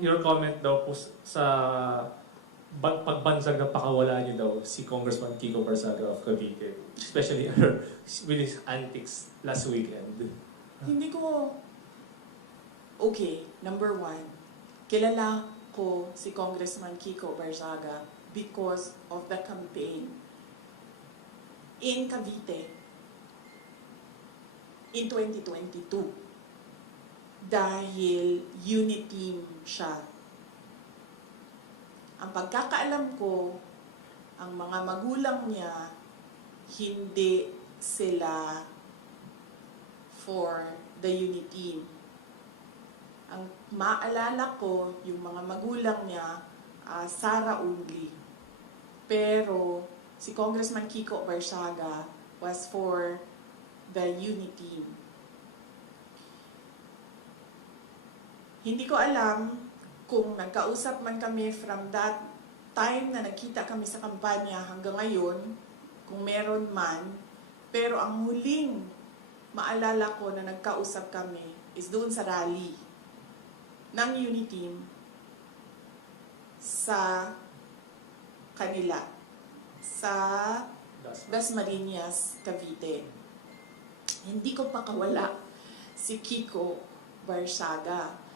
your comment daw po sa pagbansag na pakawala niyo daw si Congressman Kiko Barsaga of Cavite, especially with his antics last weekend. Hindi ko... Okay, number one, kilala ko si Congressman Kiko Barsaga because of the campaign in Cavite in 2022. Dahil unity siya. Ang pagkakaalam ko, ang mga magulang niya, hindi sila for the unity. Ang maalala ko, yung mga magulang niya, Sara only. Pero si Congressman Kiko Barsaga was for the unity. Hindi ko alam kung nagkausap man kami from that time na nagkita kami sa kampanya hanggang ngayon, kung meron man, pero ang huling maalala ko na nagkausap kami is doon sa rally ng Uniteam sa kanila, sa Dasmariñas, Cavite. Hindi ko pakawala si Kiko Barsaga.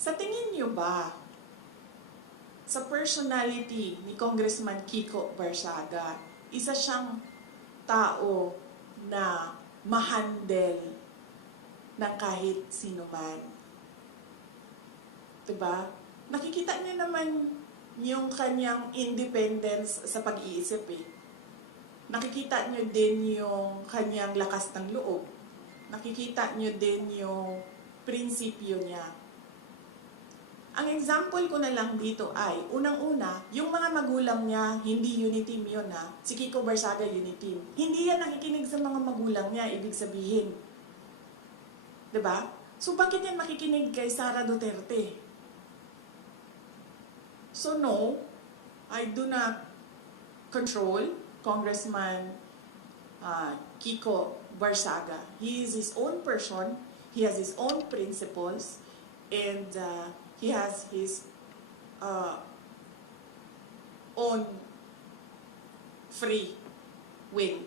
Sa tingin niyo ba, sa personality ni Congressman Kiko Barsaga, isa siyang tao na ma-handle ng kahit sino man? Diba? Nakikita niyo naman yung kanyang independence sa pag-iisip eh. Nakikita niyo din yung kanyang lakas ng loob. Nakikita niyo din yung prinsipyo niya. Ang example ko na lang dito ay, unang-una, yung mga magulang niya, hindi uniteam yun ha. Si Kiko Barsaga uniteam. Hindi yan nakikinig sa mga magulang niya, ibig sabihin. Diba? So bakit yan makikinig kay Sara Duterte? So no, I do not control Congressman Kiko Barsaga. He is his own person, he has his own principles, and he has his own free will.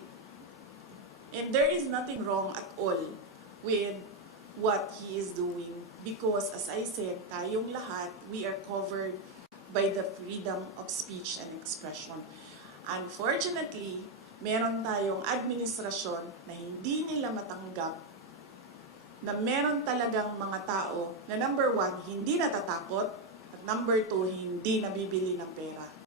And there is nothing wrong at all with what he is doing because, as I said, tayong lahat, we are covered by the freedom of speech and expression. Unfortunately, meron tayong administrasyon na hindi nila matanggap na meron talagang mga tao na number one, hindi natatakot, at number two, hindi nabibili ng pera.